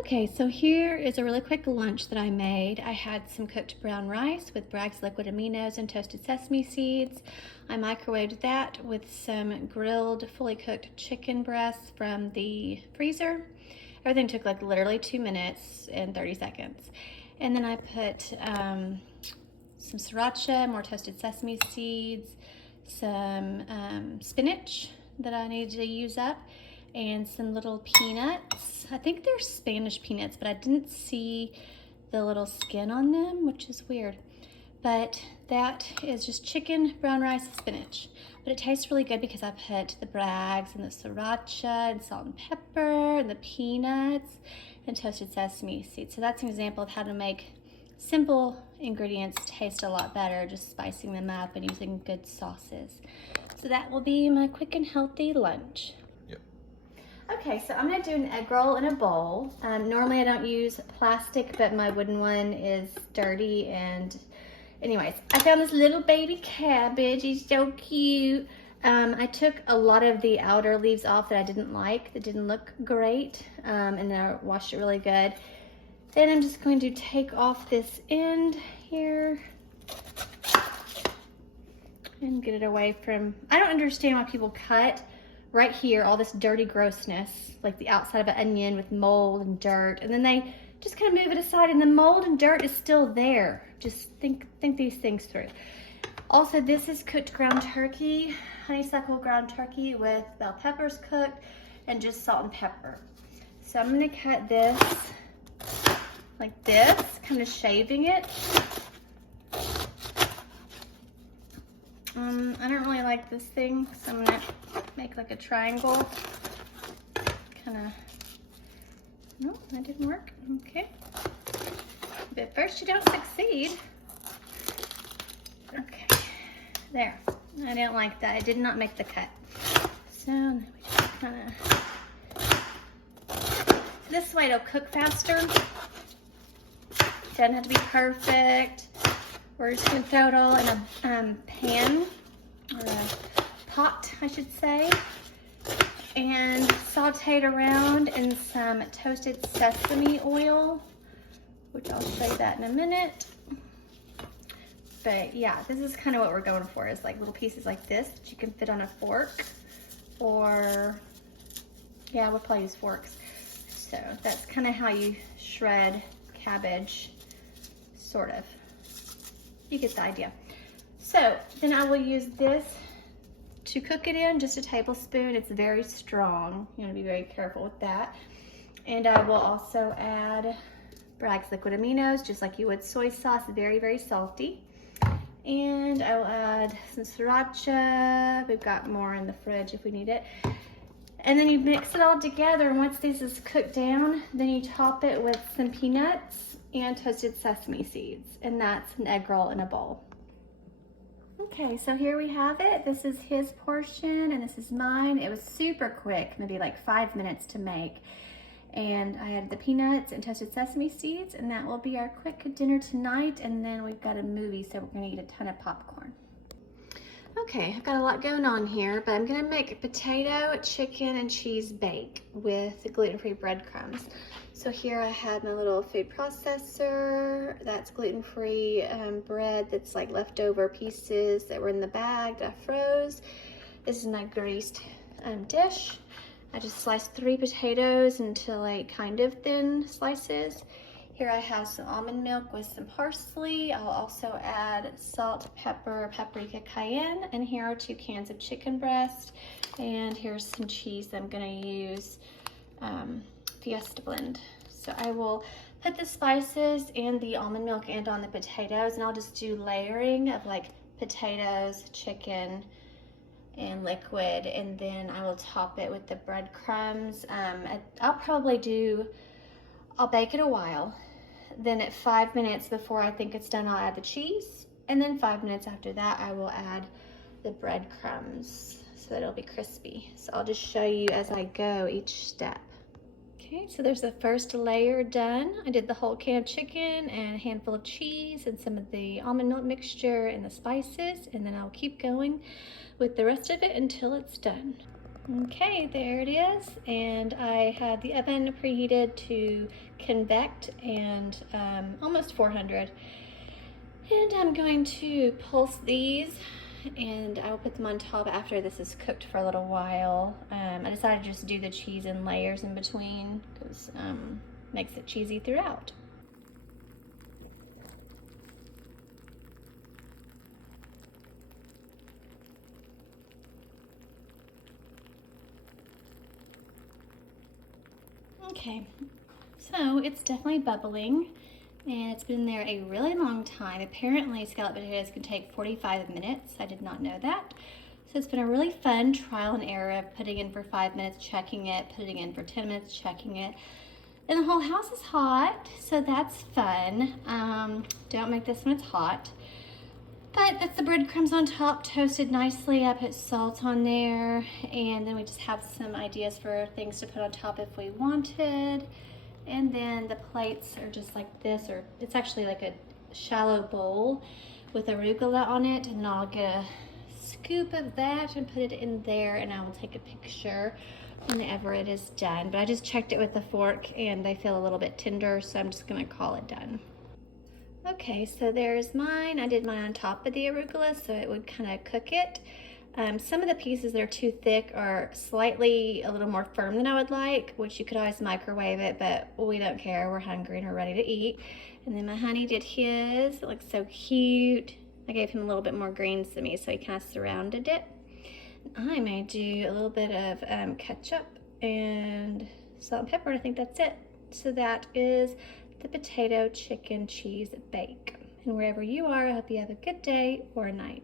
Okay, so here is a really quick lunch that I made. I had some cooked brown rice with Bragg's liquid aminos and toasted sesame seeds. I microwaved that with some grilled, fully cooked chicken breasts from the freezer. Everything took like literally 2 minutes and 30 seconds. And then I put some sriracha, more toasted sesame seeds, some spinach that I needed to use up, and some little peanuts. I think they're Spanish peanuts, but I didn't see the little skin on them, which is weird. But that is just chicken, brown rice, spinach. But it tastes really good because I put the Bragg's and the sriracha and salt and pepper and the peanuts and toasted sesame seeds. So that's an example of how to make simple ingredients taste a lot better, just spicing them up and using good sauces. So that will be my quick and healthy lunch. Okay, so I'm gonna do an egg roll in a bowl. Normally I don't use plastic, but my wooden one is dirty. And anyways, I found this little baby cabbage. He's so cute. I took a lot of the outer leaves off that I didn't like, that didn't look great, and then I washed it really good. Then I'm just going to take off this end here and get it away from, I don't understand why people cut right here all this dirty grossness, like the outside of an onion with mold and dirt, and then they just kind of move it aside and the mold and dirt is still there. Just think these things through. Also, this is cooked ground turkey, honeysuckle ground turkey with bell peppers cooked and just salt and pepper. So I'm gonna cut this like this, kind of shaving it. I don't really like this thing, so I'm gonna make like a triangle. Kind of, no, that didn't work. Okay. But first you don't succeed. Okay, there. I didn't like that. I did not make the cut. So then we just kind of, this way it'll cook faster. Doesn't have to be perfect. We're just gonna throw it all in a pan, or a pot, I should say, and saute it around in some toasted sesame oil, which I'll show you that in a minute. But yeah, this is kind of what we're going for, is like little pieces like this that you can fit on a fork, or yeah, we'll probably use forks. So that's kind of how you shred cabbage, sort of. You get the idea. So then I will use this to cook it in, just a tablespoon. It's very strong. You want to be very careful with that. And I will also add Bragg's liquid aminos, just like you would soy sauce, very, very salty. And I will add some sriracha. We've got more in the fridge if we need it. And then you mix it all together, and once this is cooked down, then you top it with some peanuts and toasted sesame seeds, and that's an egg roll in a bowl. Okay, so here we have it. This is his portion and this is mine. It was super quick, maybe like 5 minutes to make. And I had the peanuts and toasted sesame seeds, and that will be our quick dinner tonight. And then we've got a movie, so we're gonna eat a ton of popcorn. Okay, I've got a lot going on here, but I'm gonna make potato, chicken, and cheese bake with gluten-free breadcrumbs. So here I have my little food processor. That's gluten-free bread that's like leftover pieces that were in the bag that I froze. This is my greased dish. I just sliced 3 potatoes into like kind of thin slices. Here I have some almond milk with some parsley. I'll also add salt, pepper, paprika, cayenne. And here are 2 cans of chicken breast. And here's some cheese that I'm gonna use, Fiesta blend. So I will put the spices and the almond milk and on the potatoes, and I'll just do layering of like potatoes, chicken, and liquid. And then I will top it with the breadcrumbs. I'll bake it a while. Then at 5 minutes before I think it's done, I'll add the cheese. And then 5 minutes after that, I will add the breadcrumbs so that it'll be crispy. So I'll just show you as I go each step. Okay, so there's the first layer done. I did the whole can of chicken and a handful of cheese and some of the almond milk mixture and the spices. And then I'll keep going with the rest of it until it's done. Okay, there it is. And I had the oven preheated to convect and almost 400. And I'm going to pulse these and I'll put them on top after this is cooked for a little while. I decided to just do the cheese in layers in between because makes it cheesy throughout. Okay, so it's definitely bubbling and it's been there a really long time. Apparently scalloped potatoes can take 45 minutes. I did not know that. So it's been a really fun trial and error of putting in for 5 minutes, checking it, putting in for 10 minutes, checking it. And the whole house is hot, so that's fun. Don't make this when it's hot. But that's the breadcrumbs on top, toasted nicely. I put salt on there, and then we just have some ideas for things to put on top if we wanted. And then the plates are just like this, or it's actually like a shallow bowl with arugula on it, and I'll get a scoop of that and put it in there, and I will take a picture whenever it is done. But I just checked it with the fork and they feel a little bit tender, so I'm just gonna call it done. Okay, so there's mine. I did mine on top of the arugula so it would kind of cook it. Some of the pieces that are too thick are slightly a little more firm than I would like, which you could always microwave it, but we don't care. We're hungry and we're ready to eat. And then my honey did his. It looks so cute. I gave him a little bit more greens than me, so he kind of surrounded it. I may do a little bit of ketchup and salt and pepper, and I think that's it. So that is the potato chicken cheese bake. And wherever you are, I hope you have a good day or a night.